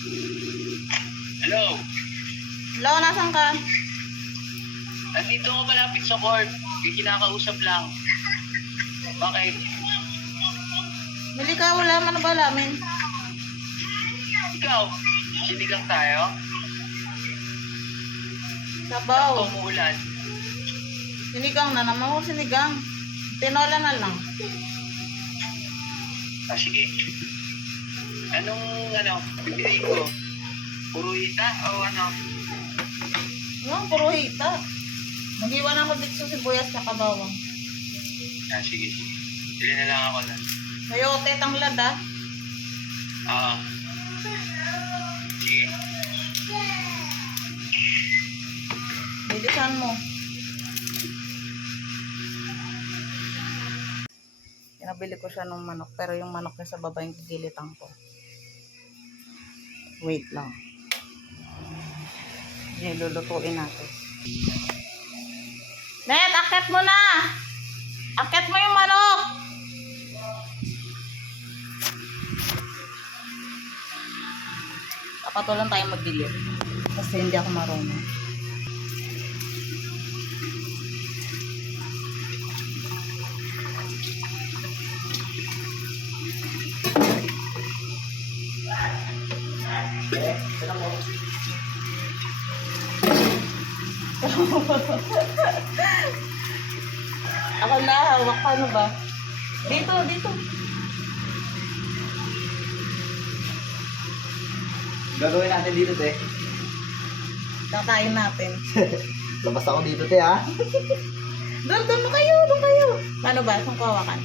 Hello? Hello, nasan ka? Nandito ako malapit sa court. May kinakausap lang. Bakit? Mili ka, wala man ba lamin? Ikaw, sinigang tayo? Sabaw. Umuulan. Sinigang na naman ko sinigang. Tinola na lang. Sige. Anong pipiliin ko? Puro hita o ano? Yung puro hita. Mag-iwan ako dito sa sibuyas sa kabawang. Sige. Sili na lang ako na. Sayote, tanglad ah. Oo. Sige. Bilisan mo. Pinabili ko siya ng manok, pero yung manok niya sa baba yung gigilitan ko. Wait lang. Nilulutuin natin. Net, akit mo na! Akit mo yung manok! Kapatulan tayo magdilit. Kasi hindi ako marunong. Ako na, hawak ka, ano ba? Dito. Gagawin natin dito, te. Kakain natin. Labas ako dito, te, ha? Doon kayo. Ano ba? Saan ko hawakan?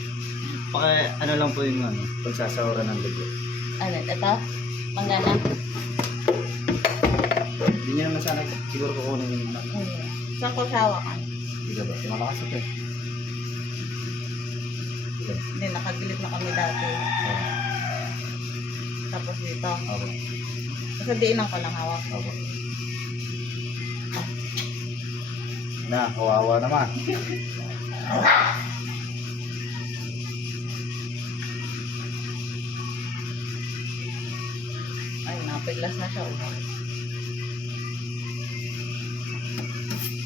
Ano lang po yung pagsasawaran ng dugo. Ano, ito? Manggana? Hindi niya naman sana siguro kukunin yung Saan ko siya hawakan? Hindi ka ba? Malakas ito, eh. Hindi, nakagilid na kami dati. Tapos dito. Opo. Sabihin ko lang hawak. Opo. Na, kawawa naman. Ay, napiglas na siya.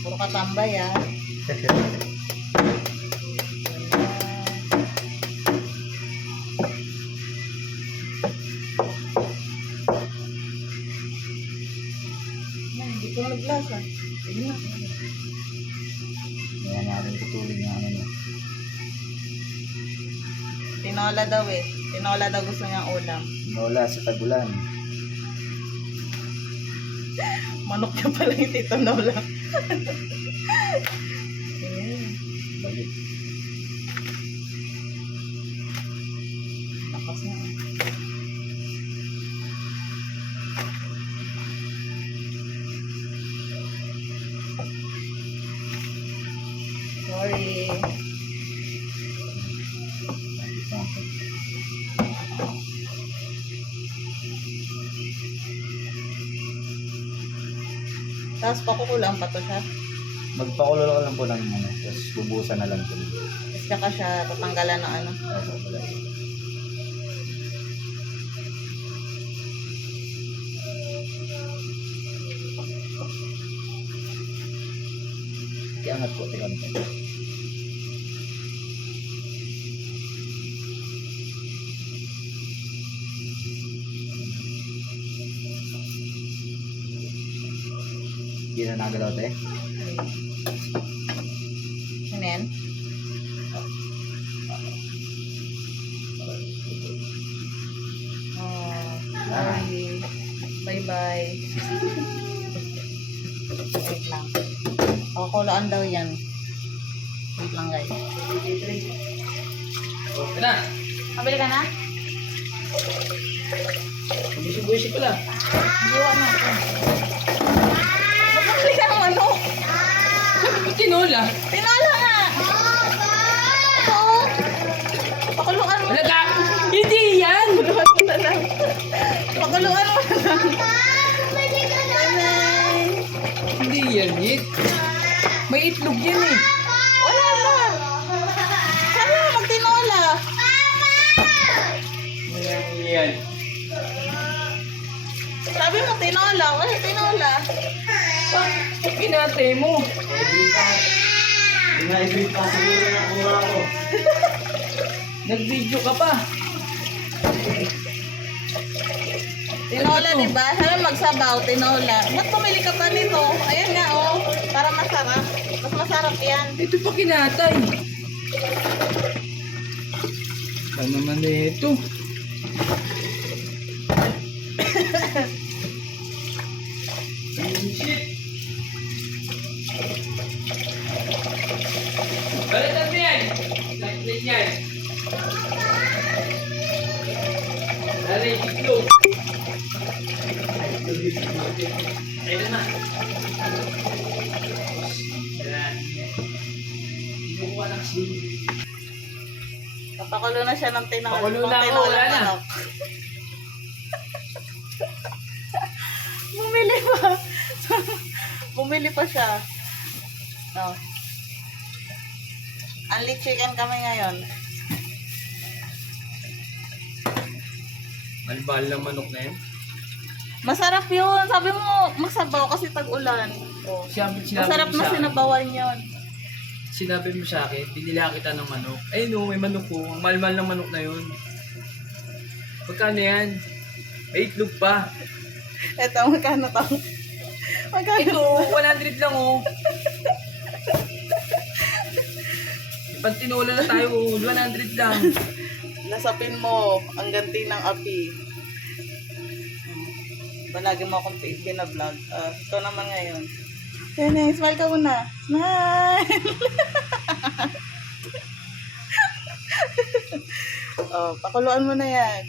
Puro katambay ah. Hindi ko naglas ah. Sige na. Kaya natin putulin yung ano niya. Tinola daw eh. Tinola daw gusto niyang ulam. Nola sa tagulan. Manok niya pala yung tinola. Balik. Lakas na. Sorry. Tapos pakukulang pa to siya. Magpakulo lang po ng tapos bubusan na lang po. Tapos saka siya tatanggalan ng ano. Opo, wala. Iangat po, tingnan po. Hindi na nagalaw, te. Ano yan? Oh, sorry. Bye-bye. Wait lang. Pakukulaan daw yan. Wait lang guys. Okay na. Kabili ka na? Busi-busi pala. Iwan na. Magkakali ka ng ano? Tinola. Tinola nga! Oo. Pakuluan mo. Hindi yan. Pakuluan mo na lang. Pakuluan mo na lang. Bye-bye. Hindi yan, Yit. May itlog yan eh. Wala na. Sana magtinola. Yan. tinola. Ay, tinola. Pinatay mo. Ina-ibig pa siguro na kuha ko. Nag-video ka pa. Tinola, di ba? Sabi magsabaw, tinola. Ba't pumili ka pa nito? Ayan nga, oh. Para masarap. Mas masarap yan. Ito pa kinatay. Ano naman ito? Shit! Balitan mo yan! Saklit yan! Dali, itlog! Ayun na! Yan. Kinukuha lang siya. Papakulo na siya ng tinola. Pakulo na ako, Tinola wala na. manok. Bumili pa. Bumili pa siya. Oh. Only chicken kami ngayon. Malbal ng manok na yan. Masarap yun. Sabi mo, magsabaw kasi tag-ulan. Oh. Masarap na sinabawan yun. Sinabi mo sa akin, binila kita ng manok. Ay no, may manok ko. Ang malmal ng manok na yun. Pagkano yan? May itlog pa. Eto, magkano to? Magkano? Ito, 100 lang oh. Pag tinola na tayo, 100 lang. Nasapin mo ang ganti ng api. Palagi mo akong binablog. Ito naman ngayon. Yan, smile ka muna. Smile! Oh, pakuluan mo na yan.